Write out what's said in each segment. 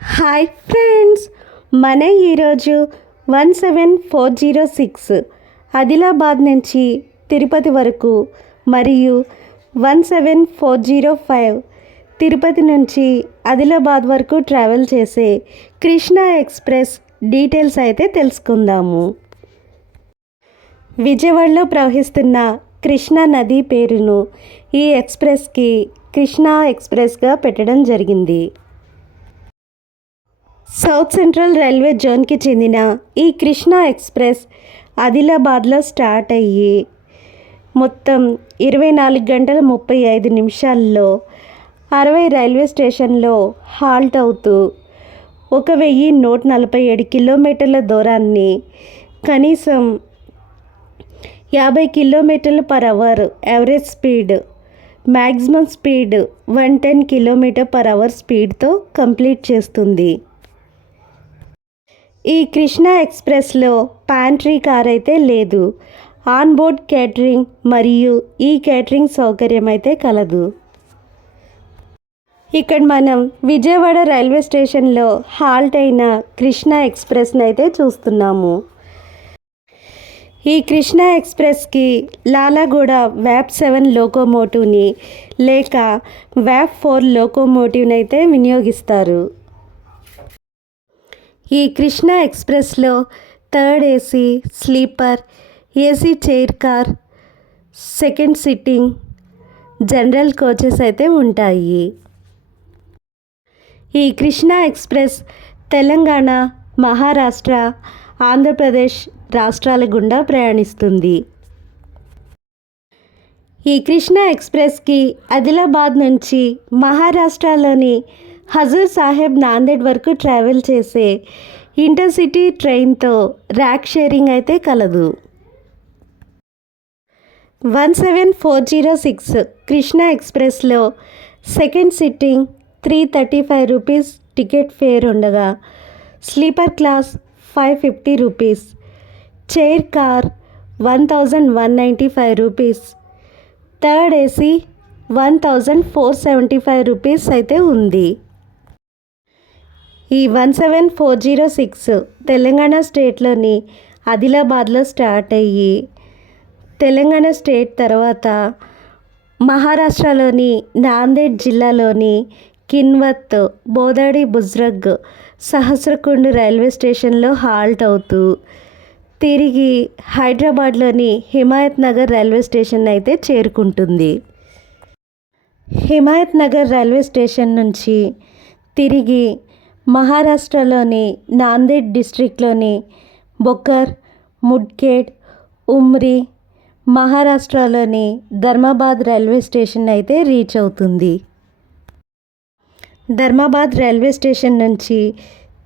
Hi friends, మన ఈరోజు 17406 ఆదిలాబాద్ నుంచి తిరుపతి వరకు మరియు 17405 తిరుపతి నుంచి ఆదిలాబాద్ వరకు ట్రావెల్ చేసే కృష్ణా ఎక్స్ప్రెస్ డీటెయిల్స్ అయితే తెలుసుకుందాము. విజయవాడలో ప్రవహిస్తున్న కృష్ణా నది పేరును ఈ ఎక్స్ప్రెస్కి కృష్ణా ఎక్స్ప్రెస్గా పెట్టడం జరిగింది. సౌత్ సెంట్రల్ రైల్వే జోన్కి చెందిన ఈ కృష్ణా ఎక్స్ప్రెస్ ఆదిలాబాద్లో స్టార్ట్ అయ్యి మొత్తం 24 గంటల 35 నిమిషాల్లో 60 రైల్వే స్టేషన్లో హాల్ట్ అవుతూ 1147 కిలోమీటర్ల దూరాన్ని కనీసం 50 కిలోమీటర్ల per hour average speed, maximum speed 110 kilometre per hour స్పీడ్తో కంప్లీట్ చేస్తుంది. ఈ కృష్ణా ఎక్స్ప్రెస్లో ప్యాంట్రీ కార్ అయితే లేదు. ఆన్ బోర్డ్ కేటరింగ్ మరియు ఈ కేటరింగ్ సౌకర్యం అయితే కలదు. ఇక్కడ మనం విజయవాడ రైల్వే స్టేషన్లో హాల్ట్ అయిన కృష్ణా ఎక్స్ప్రెస్ని అయితే చూస్తున్నాము. ఈ కృష్ణా ఎక్స్ప్రెస్కి లాలాగూడ వ్యాప్ 7 లోకోమోటివ్ని లేక వ్యాప్ 4 లోకోమోటివ్ని అయితే వినియోగిస్తారు. ఈ కృష్ణా ఎక్స్ప్రెస్లో third AC, sleeper, AC chair car, second sitting, general coaches అయితే ఉంటాయి. ఈ కృష్ణా ఎక్స్ప్రెస్ తెలంగాణ, మహారాష్ట్ర, ఆంధ్రప్రదేశ్ రాష్ట్రాల గుండా ప్రయాణిస్తుంది. ఈ కృష్ణా ఎక్స్ప్రెస్కి ఆదిలాబాద్ నుంచి మహారాష్ట్రలోని హజూర్ సాహెబ్ నాందేడ్ వరకు ట్రావెల్ చేసే ఇంటర్సిటీ ట్రైన్తో ర్యాక్ షేరింగ్ అయితే కలదు. 17406 కృష్ణా ఎక్స్ప్రెస్లో second sitting 335 rupees ticket fare ఉండగా sleeper class 550 rupees, chair car 1195 rupees, third AC 1475 rupees అయితే ఉంది. ఈ 17406 తెలంగాణ స్టేట్లోని ఆదిలాబాద్లో స్టార్ట్ అయ్యి తెలంగాణ స్టేట్ తర్వాత మహారాష్ట్రలోని నాందేడ్ జిల్లాలోని కిన్వత్, బోదాడి, బుజ్రగ్, సహస్రకుండ్ రైల్వే స్టేషన్లో హాల్ట్ అవుతూ తిరిగి హైదరాబాద్లోని హిమాయత్ నగర్ రైల్వే స్టేషన్ అయితే చేరుకుంటుంది. హిమాయత్ నగర్ రైల్వే స్టేషన్ నుంచి తిరిగి మహారాష్ట్రలోని నాందేడ్ డిస్ట్రిక్ట్లోని బొక్కర్, ముడ్కేడ్, ఉమ్రి, మహారాష్ట్రలోని ధర్మాబాద్ రైల్వే స్టేషన్ అయితే రీచ్ అవుతుంది. ధర్మాబాద్ రైల్వే స్టేషన్ నుంచి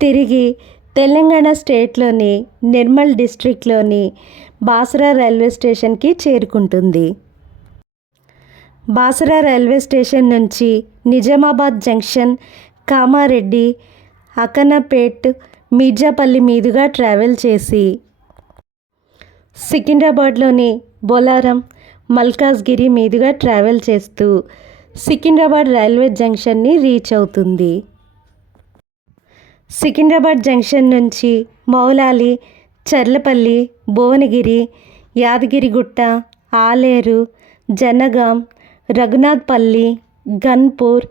తిరిగి తెలంగాణ స్టేట్లోని నిర్మల్ డిస్ట్రిక్ట్లోని బాసరా రైల్వే స్టేషన్కి చేరుకుంటుంది. బాసరా రైల్వే స్టేషన్ నుంచి నిజామాబాద్ జంక్షన్, కామారెడ్డి, అకన్నపేట్, మీర్జాపల్లి మీదుగా ట్రావెల్ చేసి సికింద్రాబాద్లోని బొలారం, మల్కాజ్గిరి మీదుగా ట్రావెల్ చేస్తూ సికింద్రాబాద్ రైల్వే జంక్షన్ని రీచ్ అవుతుంది. సికింద్రాబాద్ జంక్షన్ నుంచి మౌలాలి, చర్లపల్లి, భువనగిరి, యాదగిరిగుట్ట, ఆలేరు, జనగాం, రఘునాథ్పల్లి, గన్పూర్,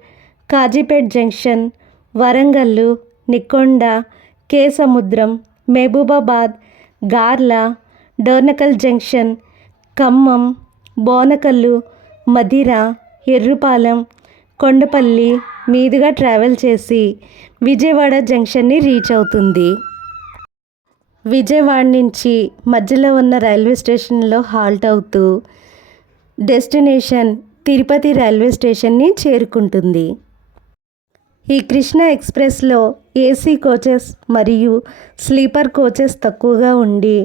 కాజీపేట్ జంక్షన్, వరంగల్లు, నికొండ, కేసముద్రం, మహబూబాబాద్, గార్ల, డోర్నకల్ జంక్షన్, ఖమ్మం, బోనకల్లు, మదిర, ఎర్రుపాలెం, కొండపల్లి మీదుగా ట్రావెల్ చేసి విజయవాడ జంక్షన్ని రీచ్ అవుతుంది. విజయవాడ నుంచి మధ్యలో ఉన్న రైల్వే స్టేషన్లో హాల్ట్ అవుతూ డెస్టినేషన్ తిరుపతి రైల్వే స్టేషన్ని చేరుకుంటుంది. ఈ కృష్ణా ఎక్స్ప్రెస్లో ఏసీ కోచెస్ మరియు స్లీపర్ కోచెస్ తక్కువగా ఉండి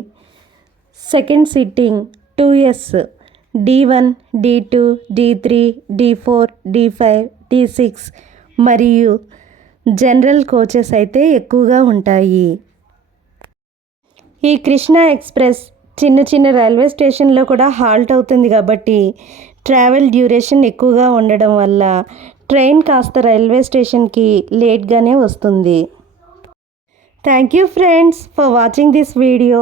second sitting 2S, D1, D2, D3, D4, D5, D6 మరియు జనరల్ కోచెస్ అయితే ఎక్కువగా ఉంటాయి. ఈ కృష్ణా ఎక్స్ప్రెస్ చిన్న చిన్న రైల్వే స్టేషన్లో కూడా హాల్ట్ అవుతుంది కాబట్టి ట్రావెల్ డ్యూరేషన్ ఎక్కువగా ఉండడం వల్ల ట్రైన్ కాస్త రైల్వే స్టేషన్కి లేట్గానే వస్తుంది. Thank you friends for watching this video.